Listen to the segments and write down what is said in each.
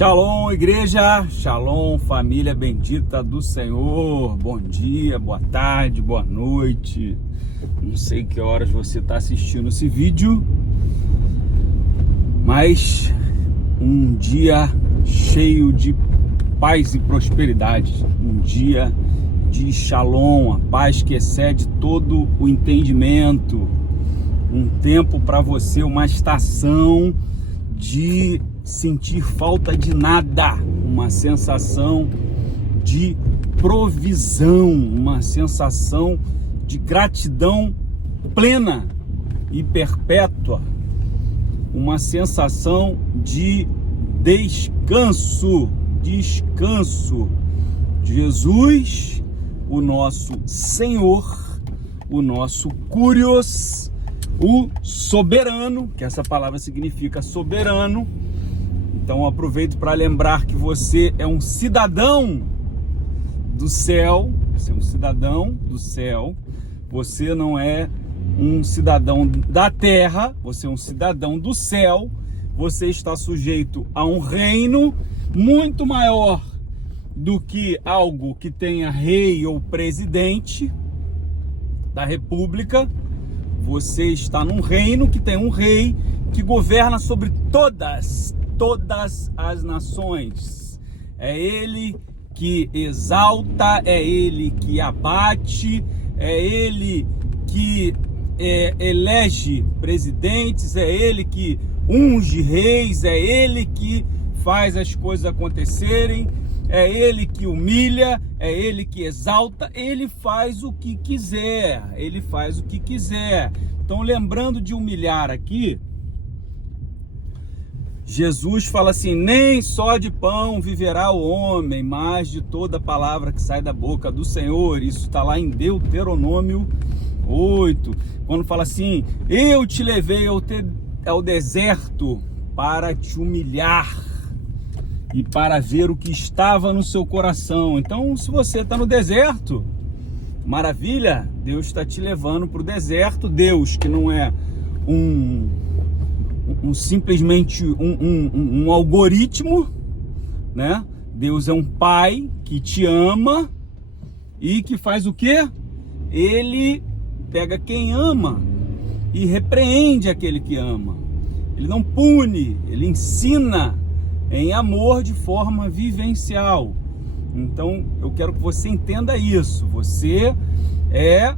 Shalom, igreja, shalom, família bendita do Senhor. Bom dia, boa tarde, boa noite. Não sei que horas você está assistindo esse vídeo, mas um dia cheio de paz e prosperidade, um dia de shalom, a paz que excede todo o entendimento, um tempo para você, uma estação de sentir falta de nada, uma sensação de provisão, uma sensação de gratidão plena e perpétua, uma sensação de descanso. Jesus, o nosso Senhor, o nosso Kyrios, o soberano, que essa palavra significa soberano. Então aproveito para lembrar que você é um cidadão do céu, você é um cidadão do céu, você não é um cidadão da terra, você é um cidadão do céu, você está sujeito a um reino muito maior do que algo que tenha rei ou presidente da república. Você está num reino que tem um rei que governa sobre todas as nações. É ele que exalta, é ele que abate, é ele que elege presidentes, é ele que unge reis, é ele que faz as coisas acontecerem, é ele que humilha, é ele que exalta, ele faz o que quiser, ele faz o que quiser. Então, lembrando de humilhar aqui, Jesus fala assim: nem só de pão viverá o homem, mas de toda palavra que sai da boca do Senhor. Isso está lá em Deuteronômio 8, quando fala assim: eu te levei ao deserto para te humilhar e para ver o que estava no seu coração. Então, se você está no deserto, maravilha, Deus está te levando para o deserto. Deus, que não é simplesmente um algoritmo, né? Deus é um pai que te ama e que faz o quê? Ele pega quem ama e repreende aquele que ama. Ele não pune, ele ensina em amor de forma vivencial. Então, eu quero que você entenda isso. Você é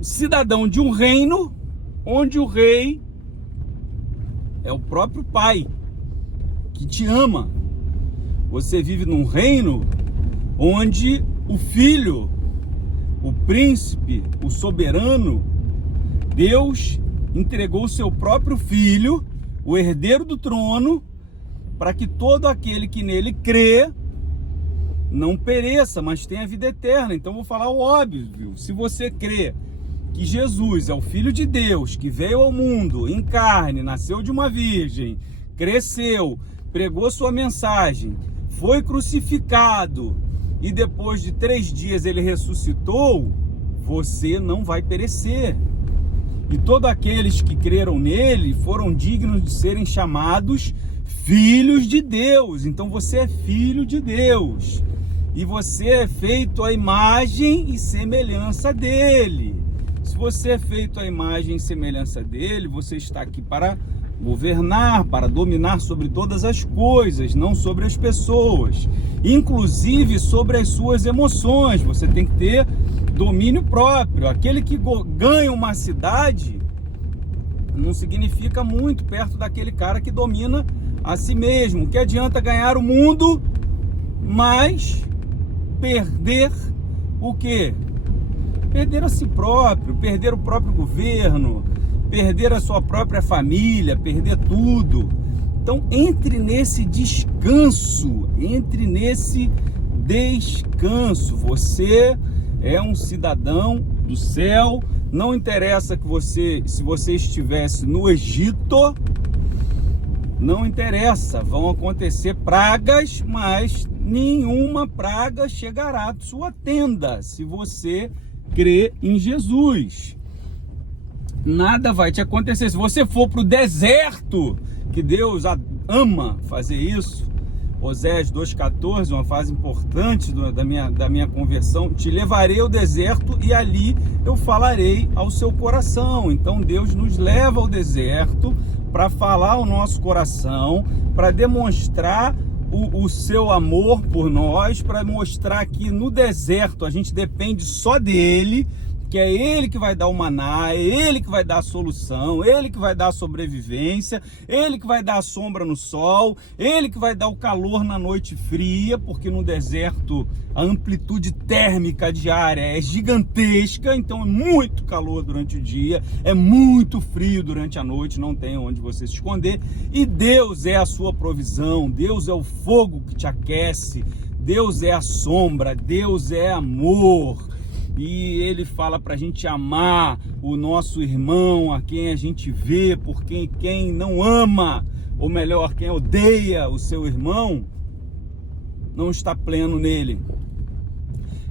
cidadão de um reino onde o rei é o próprio pai que te ama. Você vive num reino onde o filho, o príncipe, o soberano, Deus entregou o seu próprio filho, o herdeiro do trono, para que todo aquele que nele crê não pereça, mas tenha vida eterna. Então vou falar o óbvio: se você crê que Jesus é o Filho de Deus, que veio ao mundo em carne, nasceu de uma virgem, cresceu, pregou sua mensagem, foi crucificado e depois de 3 dias ele ressuscitou, você não vai perecer. E todos aqueles que creram nele foram dignos de serem chamados filhos de Deus. Então você é filho de Deus e você é feito à imagem e semelhança dele. Se você é feito à imagem e semelhança dele, você está aqui para governar, para dominar sobre todas as coisas, não sobre as pessoas, inclusive sobre as suas emoções. Você tem que ter domínio próprio. Aquele que ganha uma cidade não significa muito perto daquele cara que domina a si mesmo. Que adianta ganhar o mundo, mas perder o quê? Perder a si próprio, perder o próprio governo, perder a sua própria família, perder tudo. Então entre nesse descanso, Você é um cidadão do céu. Não interessa se você estivesse no Egito, não interessa, vão acontecer pragas, mas nenhuma praga chegará à sua tenda, se você crê em Jesus. Nada vai te acontecer. Se você for para o deserto, que Deus ama fazer isso, Oséias 2,14, uma fase importante da minha conversão: te levarei ao deserto e ali eu falarei ao seu coração. Então Deus nos leva ao deserto para falar ao nosso coração, para demonstrar o seu amor por nós, para mostrar que no deserto a gente depende só dele, que é ele que vai dar o maná, é ele que vai dar a solução, ele que vai dar a sobrevivência, ele que vai dar a sombra no sol, ele que vai dar o calor na noite fria, porque no deserto a amplitude térmica diária é gigantesca, então é muito calor durante o dia, é muito frio durante a noite, não tem onde você se esconder, e Deus é a sua provisão, Deus é o fogo que te aquece, Deus é a sombra, Deus é amor. E ele fala para a gente amar o nosso irmão, a quem a gente vê, porque quem não ama, ou melhor, quem odeia o seu irmão, não está pleno nele.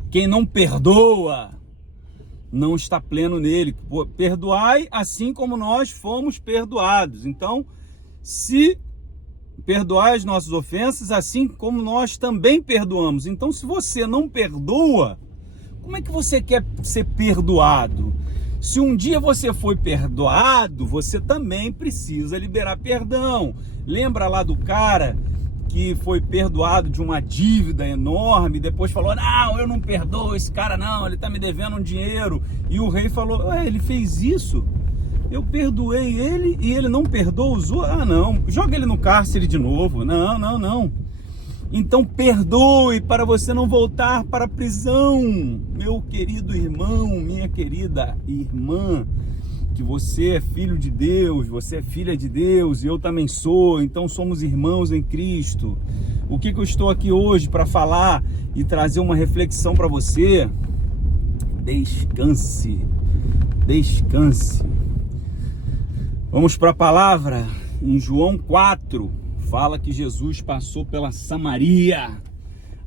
Quem não perdoa, não está pleno nele. Perdoai assim como nós fomos perdoados. Então, se perdoai as nossas ofensas, assim como nós também perdoamos. Então, se você não perdoa, como é que você quer ser perdoado? Se um dia você foi perdoado, você também precisa liberar perdão. Lembra lá do cara que foi perdoado de uma dívida enorme, depois falou: não, eu não perdoo esse cara não, ele está me devendo um dinheiro. E o rei falou: ele fez isso? Eu perdoei ele e ele não perdoa os outros? Ah, não, joga ele no cárcere de novo. Não. Então perdoe para você não voltar para a prisão, meu querido irmão, minha querida irmã, que você é filho de Deus, você é filha de Deus, e eu também sou, então somos irmãos em Cristo. O que eu estou aqui hoje para falar e trazer uma reflexão para você? Descanse. Vamos para a palavra. Em João 4, fala que Jesus passou pela Samaria.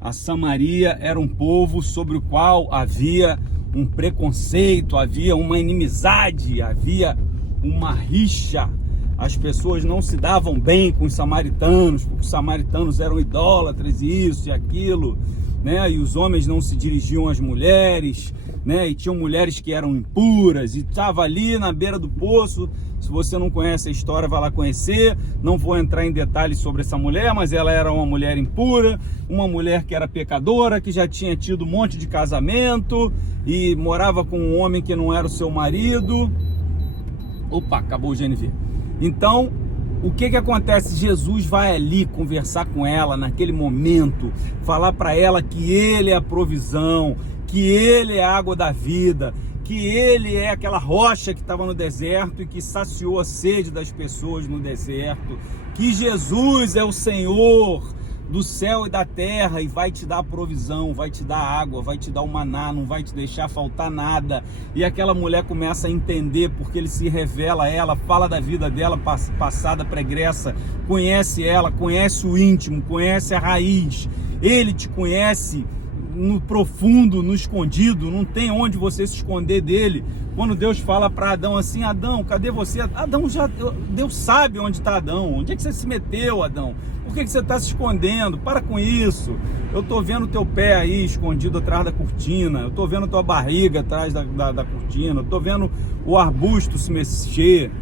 A Samaria era um povo sobre o qual havia um preconceito, havia uma inimizade, havia uma rixa. As pessoas não se davam bem com os samaritanos, porque os samaritanos eram idólatras, isso e aquilo, né? E os homens não se dirigiam às mulheres, né? E tinham mulheres que eram impuras, e estava ali na beira do poço. Se você não conhece a história, vai lá conhecer. Não vou entrar em detalhes sobre essa mulher, mas ela era uma mulher impura, uma mulher que era pecadora, que já tinha tido um monte de casamento e morava com um homem que não era o seu marido. Opa, acabou o GNV. Então, o que acontece? Jesus vai ali conversar com ela naquele momento, falar para ela que ele é a provisão, que ele é a água da vida, que ele é aquela rocha que estava no deserto e que saciou a sede das pessoas no deserto, que Jesus é o Senhor do céu e da terra e vai te dar a provisão, vai te dar água, vai te dar o maná, não vai te deixar faltar nada. E aquela mulher começa a entender, porque ele se revela a ela, fala da vida dela passada, pregressa, conhece ela, conhece o íntimo, conhece a raiz. Ele te conhece no profundo, no escondido, não tem onde você se esconder dele. Quando Deus fala para Adão assim: Adão, cadê você? Adão Deus sabe onde está Adão. Onde é que você se meteu, Adão? Por que você está se escondendo? Para com isso. Eu estou vendo teu pé aí escondido atrás da cortina, eu estou vendo tua barriga atrás da cortina, eu estou vendo o arbusto se mexer,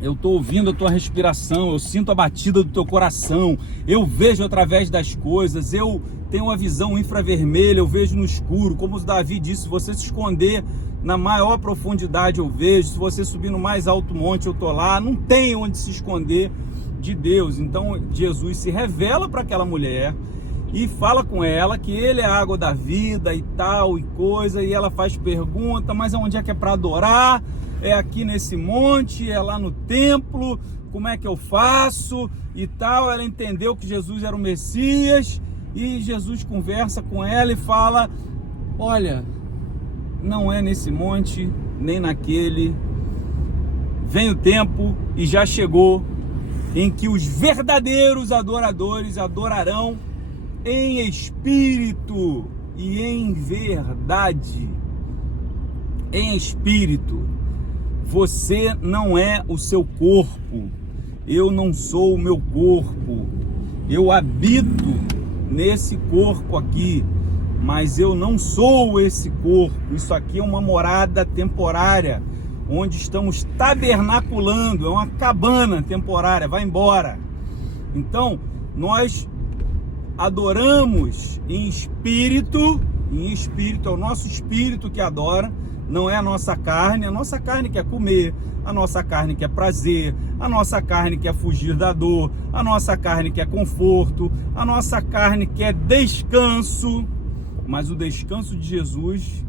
eu estou ouvindo a tua respiração, eu sinto a batida do teu coração, eu vejo através das coisas, eu tenho uma visão infravermelha, eu vejo no escuro. Como o Davi disse: se você se esconder na maior profundidade eu vejo, se você subir no mais alto monte eu estou lá. Não tem onde se esconder de Deus. Então Jesus se revela para aquela mulher e fala com ela que ele é a água da vida e tal e coisa, e ela faz pergunta: mas onde é que é para adorar? É aqui nesse monte? É lá no templo? Como é que eu faço? E tal. Ela entendeu que Jesus era o Messias, e Jesus conversa com ela e fala: olha, não é nesse monte, nem naquele. Vem o tempo, e já chegou, em que os verdadeiros adoradores adorarão em espírito e em verdade. Em espírito. Você não é o seu corpo. Eu não sou o meu corpo. eu habito nesse corpo aqui, mas eu não sou esse corpo. Isso aqui é uma morada temporária, onde estamos tabernaculando, é uma cabana temporária, vai embora. Então, nós adoramos em espírito, é o nosso espírito que adora, não é a nossa carne quer comer, a nossa carne quer prazer, a nossa carne quer fugir da dor, a nossa carne quer conforto, a nossa carne quer descanso, mas o descanso de Jesus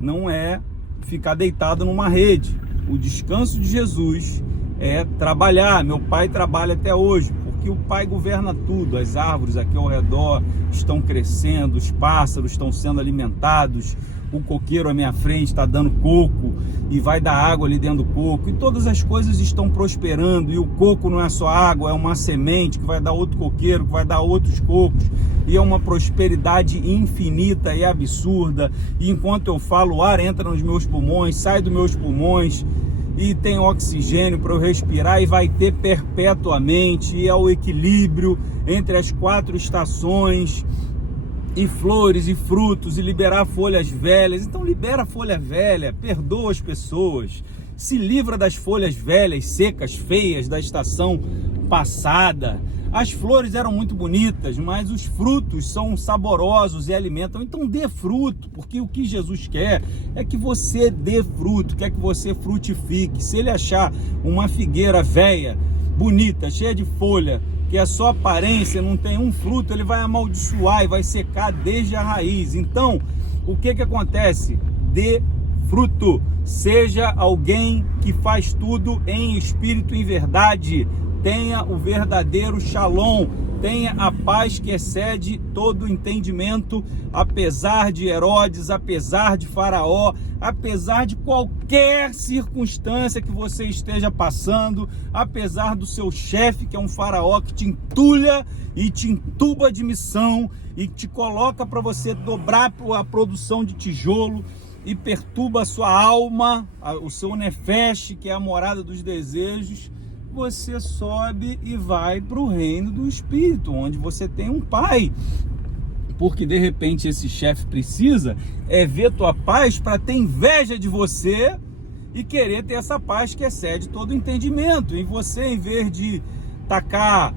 não é ficar deitado numa rede. O descanso de Jesus é trabalhar. Meu pai trabalha até hoje, porque o Pai governa tudo. As árvores aqui ao redor estão crescendo, os pássaros estão sendo alimentados, o coqueiro à minha frente está dando coco e vai dar água ali dentro do coco, e todas as coisas estão prosperando, e o coco não é só água, é uma semente que vai dar outro coqueiro, que vai dar outros cocos, e é uma prosperidade infinita e absurda. E enquanto eu falo, o ar entra nos meus pulmões, sai dos meus pulmões, e tem oxigênio para eu respirar, e vai ter perpetuamente, e é o equilíbrio entre as 4 estações, e flores e frutos, e liberar folhas velhas. Então libera folha velha, perdoa as pessoas, se livra das folhas velhas, secas, feias da estação passada. As flores eram muito bonitas, mas os frutos são saborosos e alimentam. Então dê fruto, porque o que Jesus quer é que você dê fruto, quer que você frutifique. Se ele achar uma figueira velha, bonita, cheia de folha, que é só aparência, não tem um fruto, ele vai amaldiçoar e vai secar desde a raiz. Então, o que acontece? Dê fruto, seja alguém que faz tudo em espírito e em verdade, tenha o verdadeiro shalom, tenha a paz que excede todo entendimento, apesar de Herodes, apesar de Faraó, apesar de qualquer circunstância que você esteja passando, apesar do seu chefe, que é um faraó que te entulha e te entuba de missão e te coloca para você dobrar a produção de tijolo e perturba a sua alma, o seu nefesh, que é a morada dos desejos. Você sobe e vai para o reino do Espírito, onde você tem um pai. Porque de repente esse chefe precisa ver tua paz para ter inveja de você e querer ter essa paz que excede todo entendimento. E você, em vez de tacar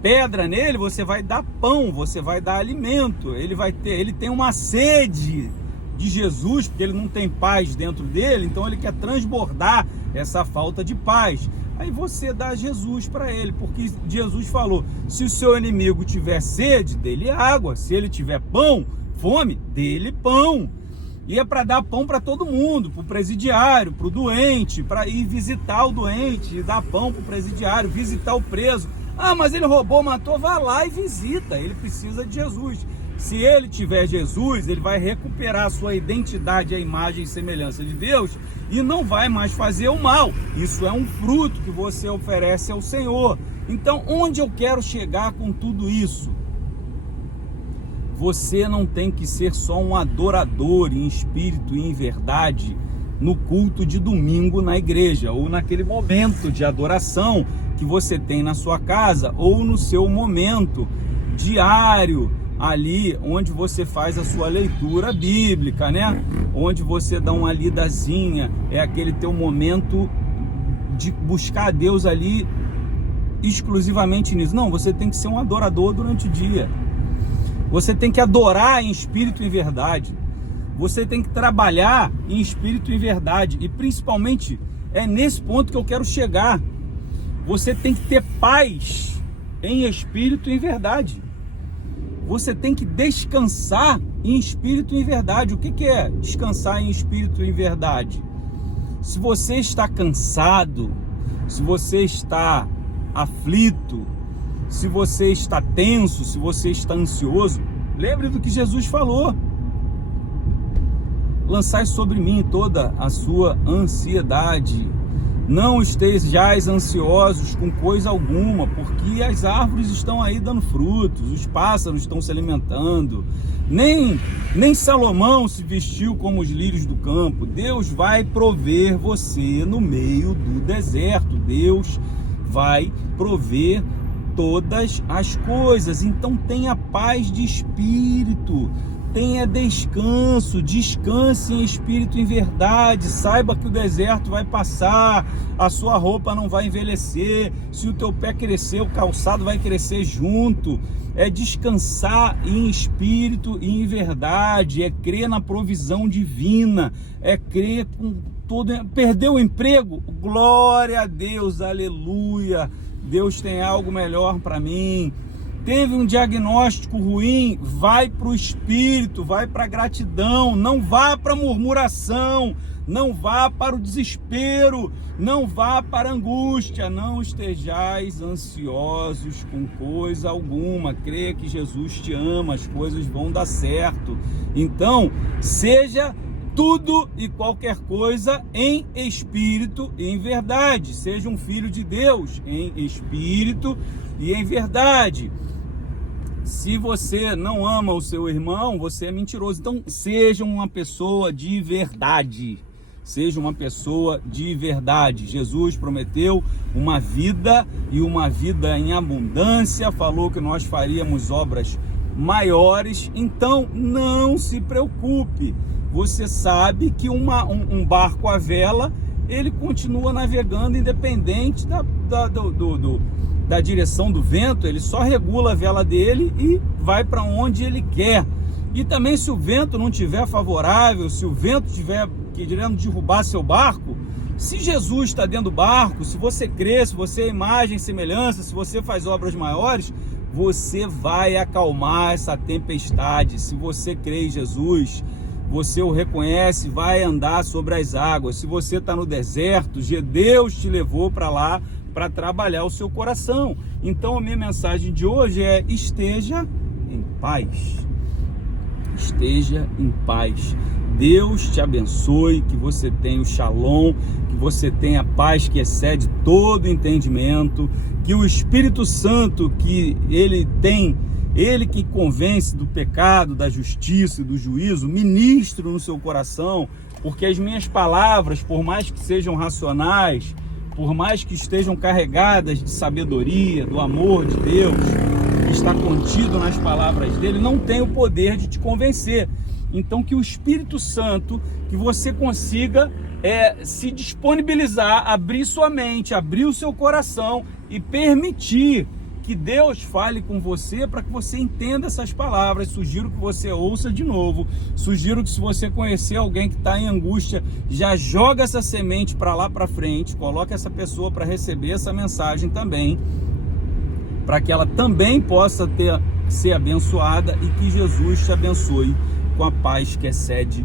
pedra nele, você vai dar pão, você vai dar alimento. Ele tem uma sede de Jesus, porque ele não tem paz dentro dele, então ele quer transbordar essa falta de paz. Aí você dá Jesus para ele, porque Jesus falou: se o seu inimigo tiver sede, dê-lhe água; se ele tiver fome, dê-lhe pão. E é para dar pão para todo mundo, para o presidiário, para o doente, para ir visitar o doente e dar pão para o presidiário, visitar o preso. Ah, mas ele roubou, matou, vá lá e visita. Ele precisa de Jesus. Se ele tiver Jesus, ele vai recuperar a sua identidade, a imagem e semelhança de Deus, e não vai mais fazer o mal. Isso é um fruto que você oferece ao Senhor. Então, onde eu quero chegar com tudo isso? Você não tem que ser só um adorador em espírito e em verdade no culto de domingo na igreja, ou naquele momento de adoração que você tem na sua casa, ou no seu momento diário, ali onde você faz a sua leitura bíblica, né? Onde você dá uma lidazinha, é aquele teu momento de buscar a Deus ali exclusivamente nisso. Não, você tem que ser um adorador durante o dia. Você tem que adorar em espírito e em verdade. Você tem que trabalhar em espírito e em verdade. E principalmente é nesse ponto que eu quero chegar. Você tem que ter paz em espírito e em verdade. Você tem que descansar em espírito e em verdade. O que é descansar em espírito e em verdade? Se você está cansado, se você está aflito, se você está tenso, se você está ansioso, lembre do que Jesus falou: lançai sobre mim toda a sua ansiedade. Não estejais ansiosos com coisa alguma, porque as árvores estão aí dando frutos, os pássaros estão se alimentando. Nem Salomão se vestiu como os lírios do campo. Deus vai prover você no meio do deserto. Deus vai prover todas as coisas. Então tenha paz de espírito, tenha descanso, descanse em espírito e em verdade. Saiba que o deserto vai passar, a sua roupa não vai envelhecer, se o teu pé crescer, o calçado vai crescer junto. É descansar em espírito e em verdade, é crer na provisão divina, é crer com todo. Perdeu o emprego? Glória a Deus, aleluia, Deus tem algo melhor para mim. Teve um diagnóstico ruim? Vai para o espírito, vai para a gratidão, não vá para a murmuração, não vá para o desespero, não vá para a angústia. Não estejais ansiosos com coisa alguma, creia que Jesus te ama, as coisas vão dar certo. Então, seja tudo e qualquer coisa em espírito e em verdade. Seja um filho de Deus em espírito e em verdade. Se você não ama o seu irmão, você é mentiroso. Então, seja uma pessoa de verdade. Seja uma pessoa de verdade. Jesus prometeu uma vida e uma vida em abundância. Falou que nós faríamos obras maiores. Então, não se preocupe. Você sabe que um barco à vela, ele continua navegando independente da direção do vento. Ele só regula a vela dele e vai para onde ele quer. E também, se o vento não estiver favorável, se o vento estiver querendo derrubar seu barco, se Jesus está dentro do barco, se você crê, se você é imagem e semelhança, se você faz obras maiores, você vai acalmar essa tempestade. Se você crê em Jesus, você o reconhece, vai andar sobre as águas. Se você está no deserto, Deus te levou para lá para trabalhar o seu coração. Então a minha mensagem de hoje é: esteja em paz. Esteja em paz. Deus te abençoe, que você tenha o shalom, que você tenha a paz que excede todo entendimento, que o Espírito Santo que ele tem, ele que convence do pecado, da justiça e do juízo, ministre no seu coração, porque as minhas palavras, por mais que sejam racionais, por mais que estejam carregadas de sabedoria, do amor de Deus, que está contido nas palavras dele, não tem o poder de te convencer. Então, que o Espírito Santo, que você consiga se disponibilizar, abrir sua mente, abrir o seu coração e permitir que Deus fale com você para que você entenda essas palavras. Sugiro que você ouça de novo. Sugiro que, se você conhecer alguém que está em angústia, já joga essa semente para lá para frente, coloca essa pessoa para receber essa mensagem também, para que ela também possa ser abençoada, e que Jesus te abençoe com a paz que excede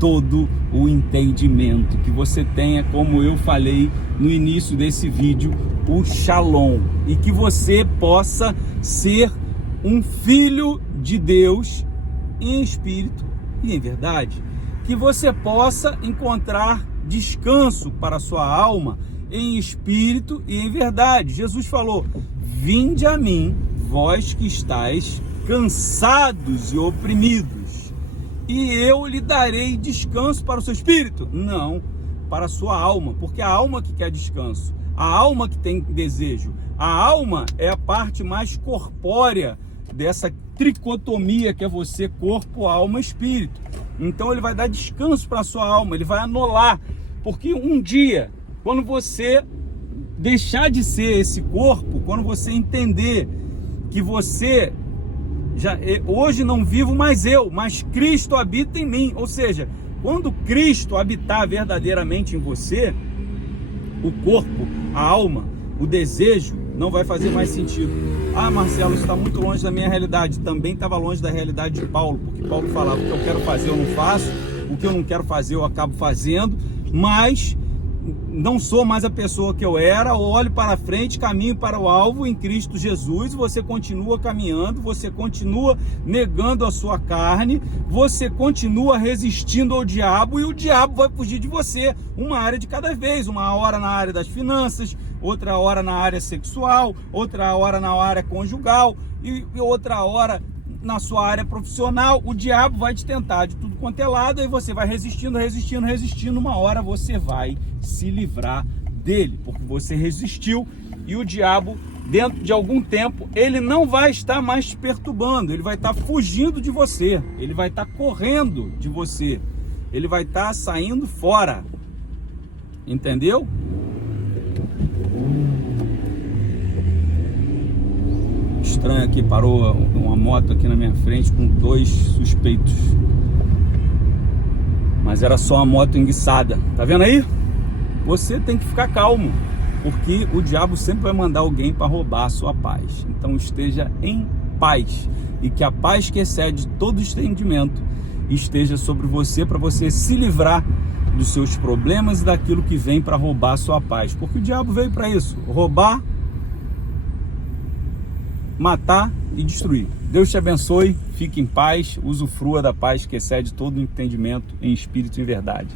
todo o entendimento. Que você tenha, como eu falei no início desse vídeo, o shalom, e que você possa ser um filho de Deus em espírito e em verdade. Que você possa encontrar descanso para a sua alma em espírito e em verdade. Jesus falou: vinde a mim, vós que estáis cansados e oprimidos, e eu lhe darei descanso para o seu espírito. Não, para a sua alma, porque a alma que quer descanso, a alma que tem desejo, a alma é a parte mais corpórea dessa tricotomia que é você, corpo, alma, espírito. Então ele vai dar descanso para a sua alma, ele vai anular, porque um dia, quando você deixar de ser esse corpo, quando você entender que você hoje não vivo mais eu, mas Cristo habita em mim. Ou seja, quando Cristo habitar verdadeiramente em você, o corpo, a alma, o desejo não vai fazer mais sentido. Ah, Marcelo, isso está muito longe da minha realidade. Também estava longe da realidade de Paulo, porque Paulo falava: o que eu quero fazer eu não faço, o que eu não quero fazer eu acabo fazendo, mas não sou mais a pessoa que eu era. Olho para frente, caminho para o alvo em Cristo Jesus. Você continua caminhando, você continua negando a sua carne, você continua resistindo ao diabo, e o diabo vai fugir de você, uma área de cada vez. Uma hora na área das finanças, outra hora na área sexual, outra hora na área conjugal e outra hora na sua área profissional. O diabo vai te tentar de tudo quanto é lado, aí você vai resistindo, uma hora você vai se livrar dele, porque você resistiu e o diabo dentro de algum tempo, ele não vai estar mais te perturbando, ele vai estar fugindo de você, ele vai estar correndo de você, ele vai estar saindo fora, entendeu? Estranho aqui, parou uma moto aqui na minha frente com 2 suspeitos, mas era só uma moto enguiçada, tá vendo aí? Você tem que ficar calmo, porque o diabo sempre vai mandar alguém para roubar a sua paz. Então esteja em paz, e que a paz que excede todo entendimento esteja sobre você, para você se livrar dos seus problemas e daquilo que vem para roubar a sua paz, porque o diabo veio para isso, roubar, matar e destruir. Deus te abençoe, fique em paz, usufrua da paz que excede todo entendimento em espírito e verdade.